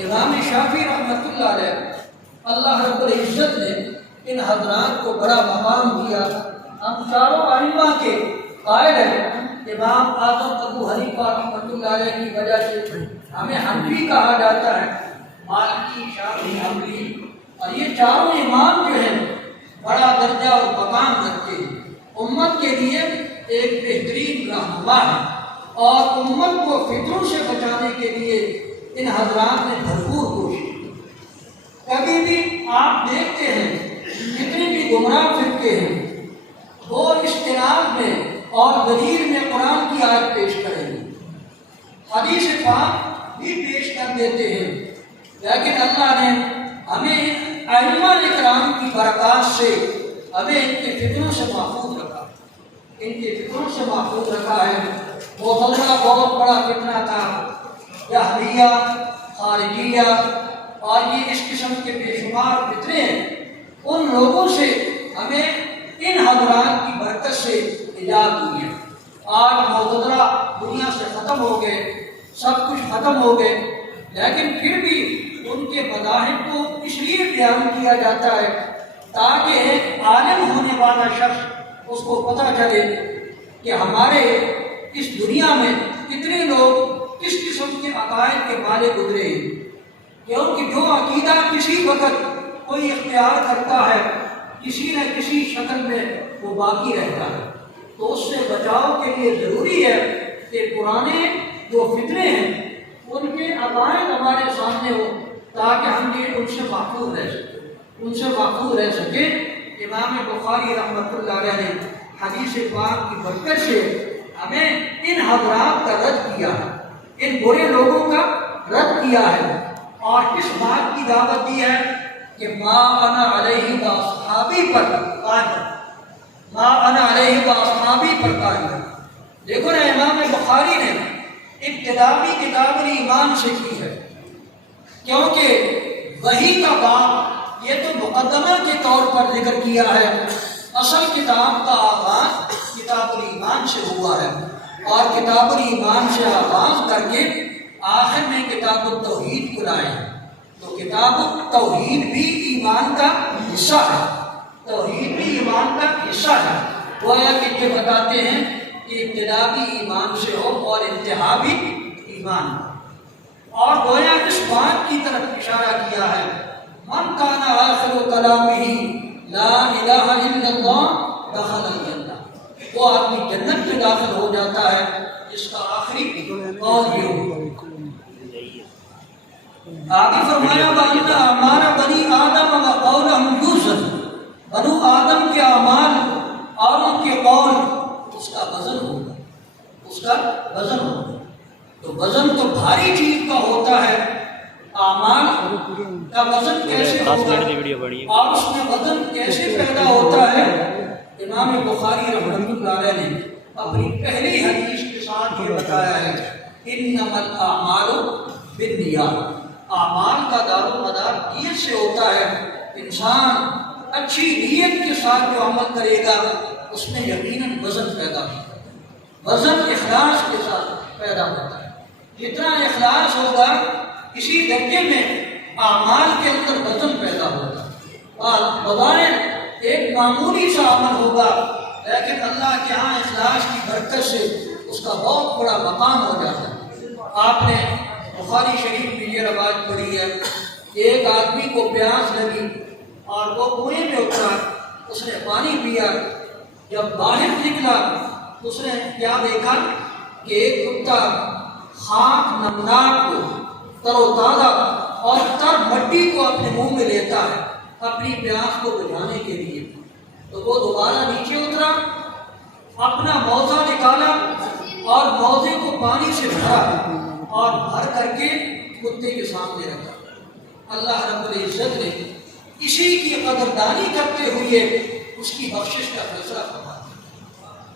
امام شافعی رحمۃ اللہ علیہ، اللہ رب العزت نے ان حضرات کو بڑا مقام دیا۔ ہم چاروں ائمہ کے قائل ہیں۔ امام اعظم ابو حنیفہ رحمۃ اللہ علیہ کی وجہ سے ہمیں حنفی کہا جاتا ہے، مالکی، شافعی، حنبلی، اور یہ چاروں امام جو ہیں بڑا درجہ اور مقام رکھتے ہیں، امت کے لیے ایک بہترین رہنما ہے، اور امت کو فتنوں سے بچانے کے لیے ان حضرات نے بھرپور کوشش کی۔ کبھی بھی آپ دیکھتے ہیں جتنے بھی گمراہ فرقے ہیں وہ اجتناب میں اور دلیل میں قرآن کی آیت پیش کریں گے، حدیث پاک بھی پیش کر دیتے ہیں، لیکن اللہ نے ہمیں ائمہ اکرام کی برکات سے ہمیں ان کے فتنوں سے محفوظ رکھا، ان کے فتنوں سے محفوظ رکھا ہے۔ معتزلہ بہت بڑا فتنہ تھا، جہمیہ، خارجیہ، اور یہ اس قسم کے بے شمار فتنے ہیں، ان لوگوں سے ہمیں ان حضرات کی برکت سے نجات ہوئی ہے۔ آج معتزلہ دنیا سے ختم ہو گئے، سب کچھ ختم ہو گئے، لیکن پھر بھی ان کے مذاہب کو اس لیے بیان کیا جاتا ہے تاکہ ایک عالم ہونے والا شخص اس کو پتہ چلے کہ ہمارے اس دنیا میں کتنے لوگ کس قسم کے عقائد کے مالے گزرے ہیں، کیونکہ جو عقیدہ کسی وقت کوئی اختیار کرتا ہے کسی نہ کسی شکل میں وہ باقی رہتا ہے، تو اس سے بچاؤ کے لیے ضروری ہے کہ پرانے جو فتنے ہیں ان کے عقائد ہمارے سامنے ہو تاکہ ہم یہ ان سے محفوظ رہ سکیں، ان سے محفوظ رہ سکیں۔ امام بخاری رحمۃ اللہ علیہ نے حدیث پاک کی برکت سے ہمیں ان حضرات کا رد کیا ہے، ان برے لوگوں کا رد کیا ہے، اور اس بات کی دعوت دی ہے کہ ما انا علیہ و اصحابی پر قائم رہو، ما انا علیہ و اصحابی پر قائم رہو۔ دیکھو نا، امام بخاری نے ابتدائی کتاب ایمان سے کی ہے، کیونکہ وحی کا باب یہ تو مقدمہ کے طور پر ذکر کیا ہے، اصل کتاب کا آغاز کتاب الایمان سے ہوا ہے، اور کتاب الایمان سے آغاز کر کے آخر میں کتاب التوحید کو لائے ہیں۔ تو کتاب التوحید بھی ایمان کا حصہ ہے، توحید بھی ایمان کا حصہ ہے۔ گویا کہ یہ بتاتے ہیں کہ ابتدا بھی ایمان سے ہو اور انتہا بھی ایمان ہو، اور گویا اس بات کی طرف اشارہ کیا ہے من کان آخر کلامہ لا الہ الا اللہ دخل الجنہ، وہ آدمی جنت میں داخل ہو جاتا ہے جس کا آخری قول یہ ہو۔ آگے فرمایا وَإِنَّ أَعْمَالَ بَنِي آدَمَ وَقَوْلَهُمْ يُوزَنُ، بنو آدم کے اعمال اور ان کے قول اس کا وزن ہوگا، اس کا وزن ہوگا۔ تو وزن تو بھاری چیز کا ہوتا ہے، اعمال کا وزن کیسے ہوگا اور اس میں وزن کیسے پیدا ہوتا ہے؟ امام بخاری رحمۃ اللہ علیہ نے اپنی پہلی حدیث کے ساتھ یہ بتایا ہے انما الاعمال بالنیات، اعمال کا دار و مدار نیت سے ہوتا ہے۔ انسان اچھی نیت کے ساتھ جو عمل کرے گا اس میں یقیناً وزن پیدا ہوتا ہے، وزن اخلاص کے ساتھ پیدا ہوتا ہے۔ جتنا اخلاص ہوگا اسی درجے میں اعمال کے اندر وزن پیدا ہوگا، اور بظاہر ایک معمولی سا عمل ہوگا لیکن اللہ کے ہاں اخلاص کی برکت سے اس کا بہت بڑا مقام ہو جاتا ہے۔ آپ نے بخاری شریف میں یہ روایت پڑھی ہے، ایک آدمی کو پیاس لگی اور وہ کنویں میں اترا، اس نے پانی پیا، جب باہر نکلا تو اس نے کیا دیکھا کہ ایک کتا خاک نمناک کو، تر و تازہ اور تر مٹی کو اپنے منہ میں لیتا ہے اپنی پیاس کو بجھانے کے لیے۔ تو وہ دوبارہ نیچے اترا، اپنا موزہ نکالا اور موزے کو پانی سے بھرا اور بھر کر کے کتے کے سامنے رکھا۔ اللہ رب العزت نے اسی کی قدردانی کرتے ہوئے اس کی بخشش کا فیصلہ فرمایا۔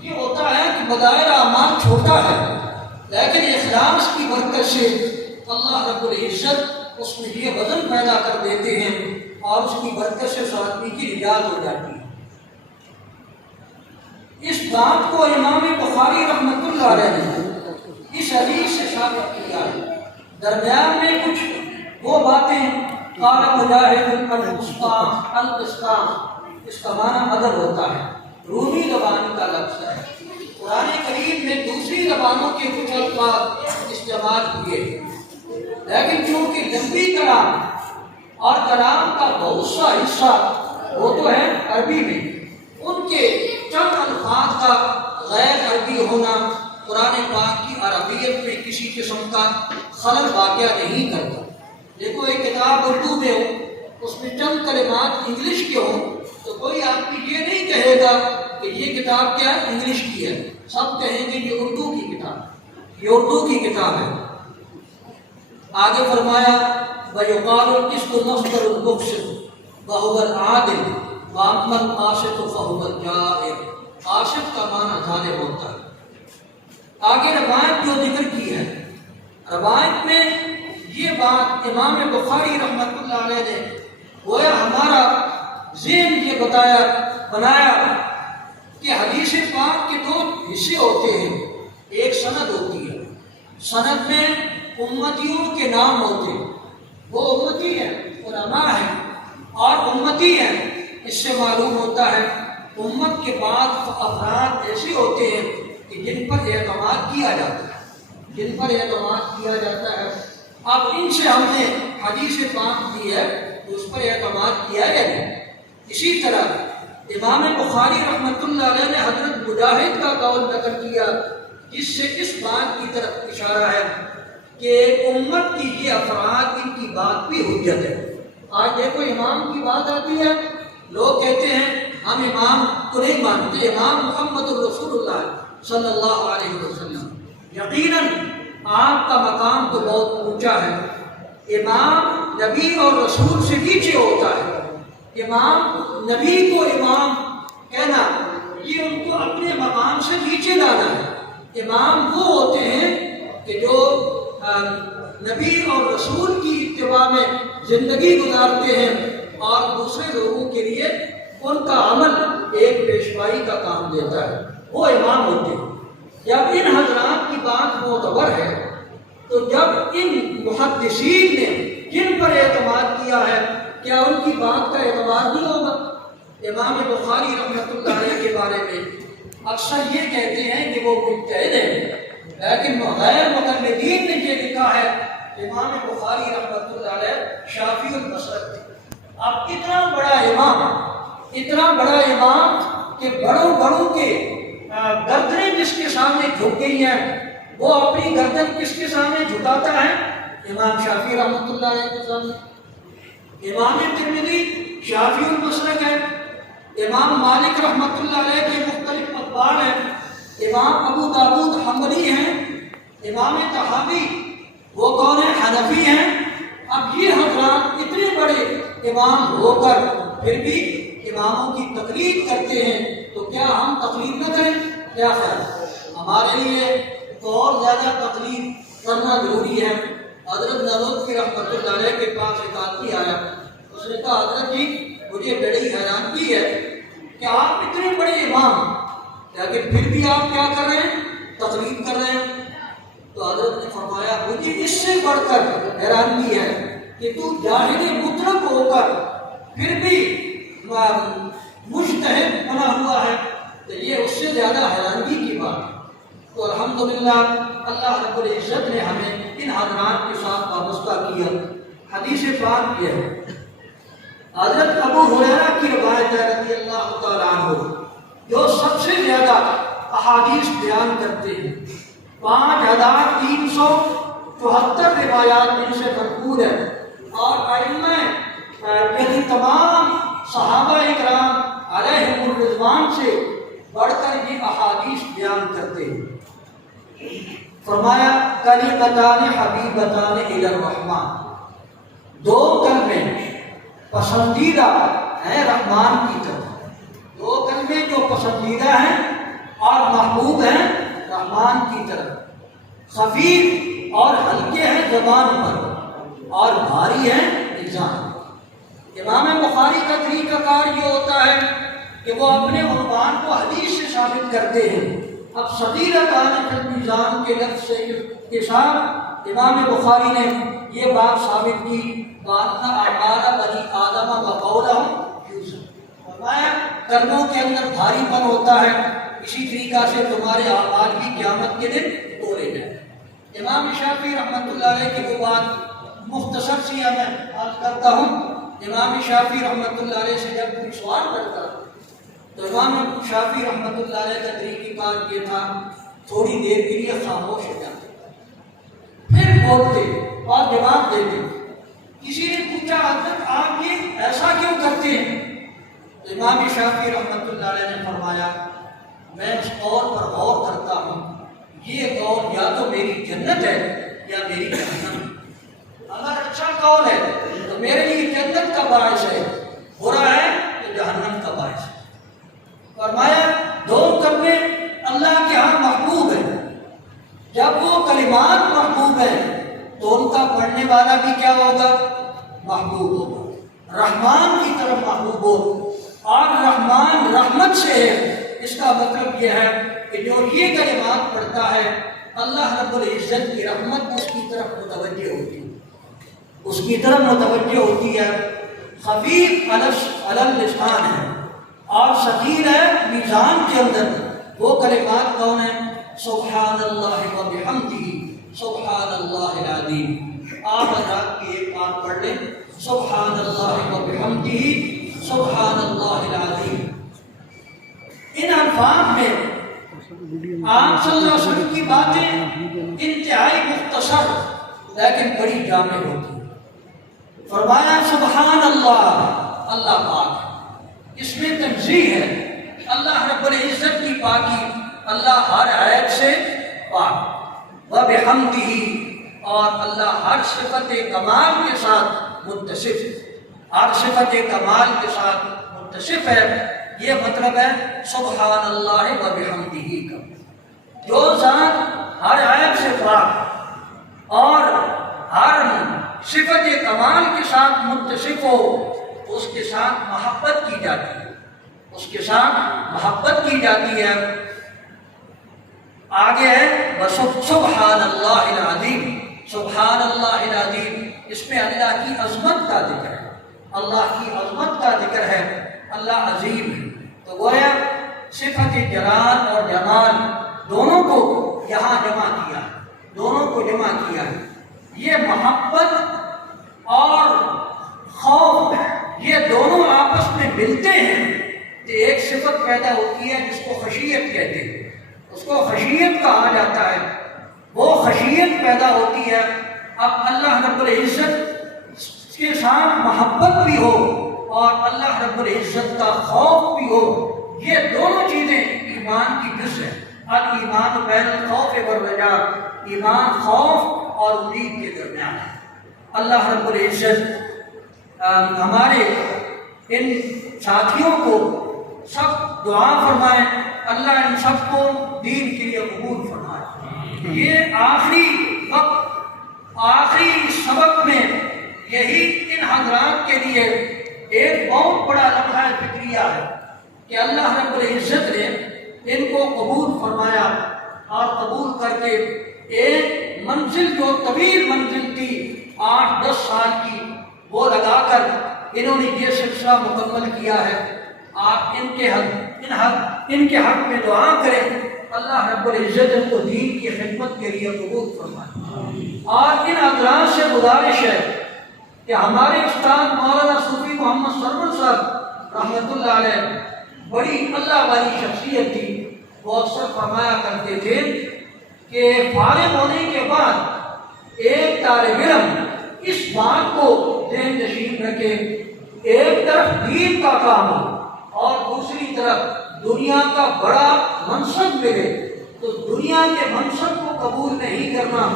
یہ ہوتا ہے کہ بظاہر اعمال چھوٹا ہے لیکن اخلاص کی برکت سے اللہ رب العزت اس میں یہ وزن پیدا کر دیتے ہیں اور اس کی برکت سے اس آدمی کی نجات ہو جاتی ہے۔ اس بات کو امام بخاری رحمۃ اللہ علیہ نے اس حدیث سے ثابت کیا ہے۔ درمیان میں کچھ وہ باتیں قال مجاہد الاسلام، اس کا معنی مدد ہوتا ہے، رومی زبان کا لفظ ہے۔ قرآن کریم میں دوسری زبانوں کے کچھ الفاظ استعمال ہوئے، لیکن چونکہ لمبی کلام اور کلام کا بہت سا حصہ وہ تو ہے عربی میں، ان کے چند الفاظ کا غیر عربی ہونا قرآن پاک کی عربیت میں کسی قسم کا خلل واقع نہیں کرتا۔ دیکھو ایک کتاب اردو میں ہو، اس میں چند کلمات انگلش کے ہوں، تو کوئی آدمی یہ نہیں کہے گا کہ یہ کتاب کیا انگلش کی ہے، سب کہیں گے یہ اردو کی کتاب، یہ اردو کی کتاب ہے۔ آگے فرمایا وَيُقَالُ الْقِسْطُ مَصْدَرُ الْمُقْسِطُ وَهُوَ الْعَادِلُ وَأَمَّا الْقَاسِطُ فَهُوَ الْجَائِرُ، قاسط کا معنی ظالم ہوتا ہے۔ آگے روایت جو ذکر کی ہے، روایت میں یہ بات امام بخاری رحمۃ اللہ علیہ نے گویا ہمارا ذہن یہ بنایا کہ حدیث پاک کے دو حصے ہوتے ہیں، ایک سند ہوتی ہے، سند میں امتیوں کے نام ہوتے ہیں، وہ امتی ہیں، علماء ہیں اور امتی ہیں۔ اس سے معلوم ہوتا ہے امت کے بعد افراد ایسے ہوتے ہیں کہ جن پر اعتماد کیا جاتا ہے، جن پر اعتماد کیا جاتا ہے۔ اب ان سے ہم نے حدیث پاک دی ہے تو اس پر اعتماد کیا یا نہیں۔ اسی طرح امام بخاری رحمۃ اللہ علیہ نے حضرت مجاہد کا قول نقل کیا، جس سے اس بات کی طرف اشارہ ہے کہ امت کی یہ افراد ان کی بات بھی حجت ہے۔ آج دیکھو امام کی بات آتی ہے، لوگ کہتے ہیں ہم امام کو نہیں مانتے، امام محمد الرسول اللہ صلی اللہ علیہ وسلم۔ یقیناً آپ کا مقام تو بہت اونچا ہے، امام نبی اور رسول سے نیچے ہوتا ہے۔ امام نبی کو امام کہنا یہ ان کو اپنے مقام سے نیچے لانا ہے۔ امام وہ ہوتے ہیں کہ جو نبی اور رسول کی اتباع میں زندگی گزارتے ہیں اور دوسرے لوگوں کے لیے ان کا عمل ایک پیشوائی کا کام دیتا ہے، وہ امام ہوتے ہیں۔ جب ان حضرات کی بات معتبر ہے تو جب ان محدثین نے جن پر اعتماد کیا ہے کیا ان کی بات کا اعتبار نہیں ہوگا؟ امام بخاری رحمۃ اللہ علیہ کے بارے میں اکثر یہ کہتے ہیں کہ وہ مجتہد ہیں، لیکن غیر مقلدین نے یہ لکھا ہے امام بخاری رحمۃ اللہ علیہ شافی المسلک تھے۔ اب اتنا بڑا امام کہ بڑوں کے گردنیں جس کے سامنے جھک گئی ہیں، وہ اپنی گردن کس کے سامنے جھکاتا ہے؟ امام شافعی رحمۃ اللہ علیہ کے سامنے۔ امام ترمذی شافعی المسلک ہے، امام مالک رحمۃ اللہ علیہ کے مختلف اقوال ہیں، امام ابو داؤد حنبلی ہیں، امام طحاوی وہ کون ہیں؟ حنفی ہیں۔ اب یہ حضرات اتنے بڑے امام ہو کر پھر بھی اماموں کی تقلید کرتے ہیں، تو کیا ہم تقلید نہ کریں؟ کیا خیال؟ ہمارے لیے اور زیادہ تقلید کرنا ضروری ہے۔ حضرت نوروز رحمۃ اللہ علیہ کے پاس ایک آدمی آیا، اس نے کہا حضرت جی مجھے بڑی حیرانگی ہے کہ آپ اتنے بڑے امام لیکن پھر بھی آپ کیا کر رہے ہیں؟ تقلید کر رہے ہیں۔ تو حضرت نے فرمایا مجھے اس سے بڑھ کر حیرانگی ہے کہ تو جاہل مطلق ہو کر پھر بھی مجتہد بنا ہوا ہے، تو یہ اس سے زیادہ حیرانگی کی بات ہے۔ تو الحمدللہ اللہ رب العزت نے ہمیں ان حضرات کے ساتھ وابستہ کیا۔ حدیث پاک یہ ہے، حضرت ابو ہریرہ کی روایت ہے رضی اللہ تعالیٰ عنہ، جو سب سے زیادہ احادیث بیان کرتے ہیں، 5374 روایات ان سے بھرپور ہے، اور ائمہ یعنی تمام صحابہ اکرام علیہم الرضوان سے بڑھ کر یہ احادیث بیان کرتے ہیں۔ فرمایا کلمتان حبیبتان الی الرحمن، دو کلمے پسندیدہ ہیں رحمان کی طرف، دو کلمے جو پسندیدہ ہیں اور محبوب ہیں رحمان کی طرف، خفیف اور ہلکے ہیں زبان پر اور بھاری ہیں لسان۔ امام بخاری کا طریقہ کار یہ ہوتا ہے کہ وہ اپنے عنوان کو حدیث سے ثابت کرتے ہیں۔ اب ثقیلۃ علی المیزان کے لفظ سے کے ساتھ امام بخاری نے یہ بات ثابت کی وَأَنَّ أَعْمَالَ بَنِي آدَمَ وَقَوْلَهُمْ يُوزَنُ، فرمایا کرموں کے اندر بھاری پن ہوتا ہے، اسی طریقہ سے تمہارے اعمال بھی قیامت کے دن تولے جائیں۔ امام شافعی رحمۃ اللہ علیہ کی وہ بات مختصر سی میں عرض کرتا ہوں۔ امام شافعی رحمۃ اللہ علیہ سے جب کوئی سوال کرتا تو امام شافعی رحمۃ اللہ علیہ کا طریقہ کار یہ تھا، تھوڑی دیر کے لیے خاموش ہو جاتے، پھر بولتے اور جواب دیتے۔ کسی نے پوچھا حضرت آپ یہ ایسا کیوں کرتے ہیں؟ تو امام شافعی رحمۃ اللہ علیہ نے فرمایا میں اس قول پر غور کرتا ہوں، یہ قول یا تو میری جنت ہے یا میری جہنم۔ اگر اچھا قول ہے تو میرے لیے جنت کا باعث ہے، برا ہے تو جہنم کا باعث ہے۔ فرمایا دو کلمے اللہ کے ہاں محبوب ہیں، جب وہ کلمات محبوب ہیں تو ان کا پڑھنے والا بھی کیا ہوگا؟ محبوب ہوگا، رحمان کی طرف محبوب ہو، اور رحمان رحمت سے ہے۔ اس کا مطلب یہ ہے کہ جو یہ کلمات پڑھتا ہے اللہ رب العزت کی رحمت اس کی طرف متوجہ ہوتی ہے، اس کی طرف متوجہ ہوتی ہے۔ خفیف علی اللسان ہے اور ثقیل ہے میزان کے اندر۔ وہ کلمات کون ہیں؟ سبحان اللہ و بحمدہ سبحان اللہ العظیم۔ آپ حضرات کی ایک بات پڑھ لیں، سبحان اللہ و بحمدہ سبحان اللہ العظیم۔ ان الفاظ میں آپ صلی اللہ علیہ وسلم کی باتیں انتہائی مختصر لیکن بڑی جامع ہوتی ہیں۔ فرمایا سبحان اللہ، اللہ پاک، اس میں تنزیہ ہے، اللہ رب العزت کی پاکی، اللہ ہر عیب سے پاک، وبحمدہ، اور اللہ ہر صفت کمال کے ساتھ متصف، ہر صفت کمال کے ساتھ متصف ہے۔ یہ مطلب ہے سبحان اللہ و بحمدہ کا۔ جو ذات ہر عیب سے پاک اور ہر صفت کمال کے ساتھ متصف ہو، اس کے ساتھ محبت کی جاتی ہے، اس کے ساتھ محبت کی جاتی ہے۔ آگے ہے سبحان اللہ العظیم، سبحان اللہ العظیم، اس میں اللہ کی عظمت کا ذکر ہے، اللہ کی عظمت کا ذکر ہے، اللہ عظیم ہے۔ تو گویا صفت جلال اور جمال دونوں کو یہاں جمع کیا، دونوں کو جمع کیا ہے۔ یہ محبت اور خوف یہ دونوں آپس میں ملتے ہیں تو ایک صفت پیدا ہوتی ہے جس کو خشیت کہتے ہیں، اس کو خشیت کہا جاتا ہے۔ وہ خشیت پیدا ہوتی ہے۔ اب اللہ رب العزت کے ساتھ محبت بھی ہو اور اللہ رب العزت کا خوف بھی ہو، یہ دونوں چیزیں ایمان کی جز ہے۔ الایمان بین الخوف والرجاء، ایمان خوف اور امید کے درمیان ہے۔ اللہ رب العزت ہمارے ان ساتھیوں کو سب دعا فرمائے، اللہ ان سب کو دین کے لیے قبول فرمائے۔ یہ آخری وقت، آخری سبق میں یہی ان حضرات کے لیے ایک بہت بڑا لمحہ فکریہ ہے کہ اللہ رب العزت نے ان کو قبول فرمایا اور قبول کر کے ایک منزل جو طویل منزل تھی 8-10 سال کی، وہ لگا کر انہوں نے یہ سلسلہ مکمل کیا ہے۔ آپ ان کے حق میں دعا کریں، اللہ رب العزت ان کو دین کی خدمت کے لیے قبول فرمائے۔ اور ان حضرات سے گزارش ہے کہ ہمارے استاد مولانا صوفی محمد سرور صاحب رحمۃ اللہ علیہ بڑی اللہ والی شخصیت تھی، وہ اکثر فرمایا کرتے تھے کہ فارغ ہونے کے بعد ایک طالب علم اس بات کو ذہن نشین رکھے، ایک طرف دین کا کام ہو اور دوسری طرف دنیا کا بڑا منصب ملے تو دنیا کے منصب کو قبول نہیں کرنا،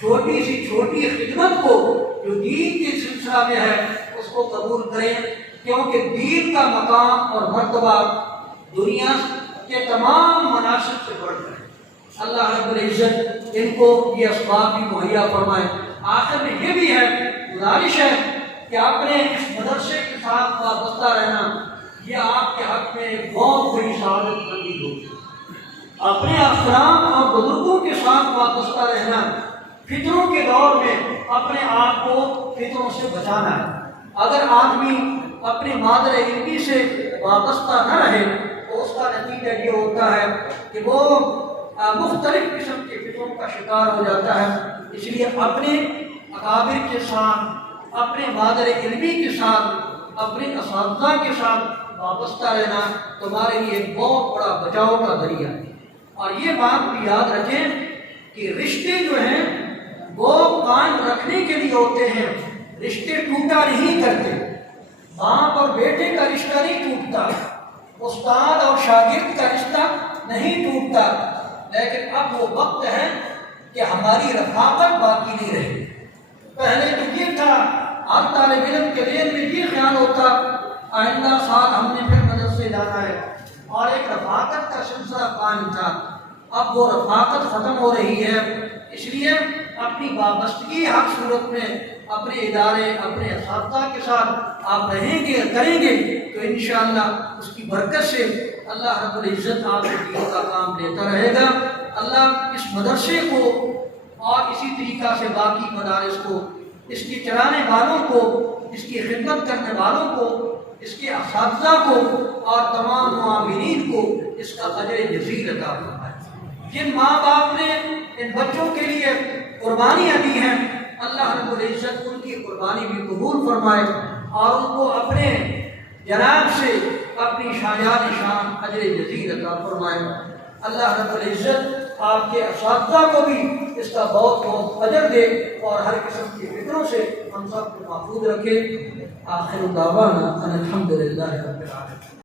چھوٹی سی چھوٹی خدمت کو جو دین کے سلسلہ میں ہے اس کو قبول کریں، کیونکہ دین کا مقام اور مرتبہ دنیا کے تمام مناصب سے بڑھ کر ہے۔ اللہ رب العزت ان کو یہ اسباب بھی مہیا فرمائے۔ آخر میں یہ بھی ہے، گزارش ہے کہ اپنے اس مدرسے کے ساتھ وابستہ رہنا یہ آپ کے حق میں ایک بہت بڑی سعادت مندی ہوگی۔ اپنے افراد اور بزرگوں کے ساتھ وابستہ رہنا فطروں کے دور میں اپنے آپ کو فطروں سے بچانا ہے۔ اگر آدمی اپنے مادر علمی سے وابستہ نہ رہے تو اس کا نتیجہ یہ ہوتا ہے کہ وہ مختلف قسم کے فطروں کا شکار ہو جاتا ہے۔ اس لیے اپنے اکابر کے ساتھ، اپنے مادر علمی کے ساتھ، اپنے اساتذہ کے ساتھ وابستہ رہنا تمہارے لیے ایک بہت بڑا بچاؤ کا ذریعہ ہے۔ اور یہ بات بھی یاد رکھیں کہ رشتے جو ہیں وہ قائم رکھنے کے لیے ہوتے ہیں، رشتے ٹوٹا نہیں کرتے۔ باپ اور بیٹے کا رشتہ نہیں ٹوٹتا، استاد اور شاگرد کا رشتہ نہیں ٹوٹتا، لیکن اب وہ وقت ہے کہ ہماری رفاقت باقی نہیں رہی۔ پہلے تو یہ تھا، ہر طالب علم کے ذہن میں یہ خیال ہوتا آئندہ سال ہم نے پھر مدرسے جانا ہے، اور ایک رفاقت کا سلسلہ قائم تھا۔ اب وہ رفاقت ختم ہو رہی ہے، اس لیے اپنی وابستگی ہر صورت میں اپنے ادارے، اپنے اساتذہ کے ساتھ آپ رہیں گے، کریں گے تو انشاءاللہ اس کی برکت سے اللہ رب العزت آپ کے دین کا کام لیتا رہے گا۔ اللہ اس مدرسے کو اور اسی طریقہ سے باقی مدارس کو، اس کے چلانے والوں کو، اس کی خدمت کرنے والوں کو، اس کے اساتذہ کو اور تمام معاونین کو اس کا اجر جزیل عطا فرمائے۔ جن ماں باپ نے ان بچوں کے لیے قربانیاں دی ہیں، اللہ رب العزت ان کی قربانی بھی قبول فرمائے اور ان کو اپنے جناب سے اپنی شایان شان اجر جزیل عطا فرمائے۔ اللہ رب العزت آپ کے اساتذہ کو بھی اس کا بہت بہت اجر دے اور ہر قسم کی فکروں سے ہم سب کو محفوظ رکھے۔ آخر دعوانا ان الحمد للہ رب العالمین۔